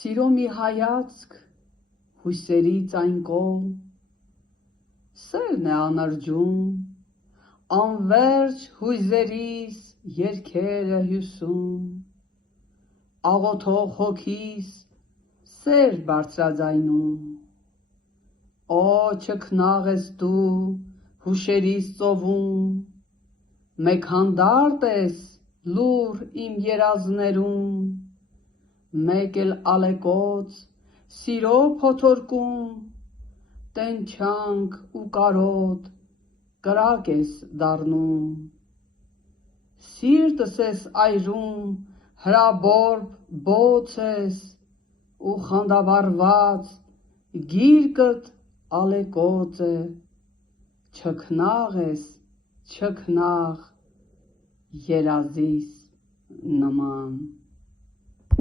Սիրո մի հայացք, հույսերից այն կողմ, սերն է անրջում, անվերջ հույզերիս երգերը հյուսում, աղոթող հոգիս սեր բարձրաձայնում, օ չքնաղ ես դու հուշերիս ծովում, մեկ հանդարտ ես լուռ իմ երազներում, մեկ էլ ալեկոծ սիրո փոթորկում, տենչանք ու կարոտ կրակ ես դառնում, սիրտս ես այրում, հրաբորբ բոց ես, ու խանդավառված գիրկդ ալեկոծ է, չքնաղ ես, չքնաղ երազիս նման։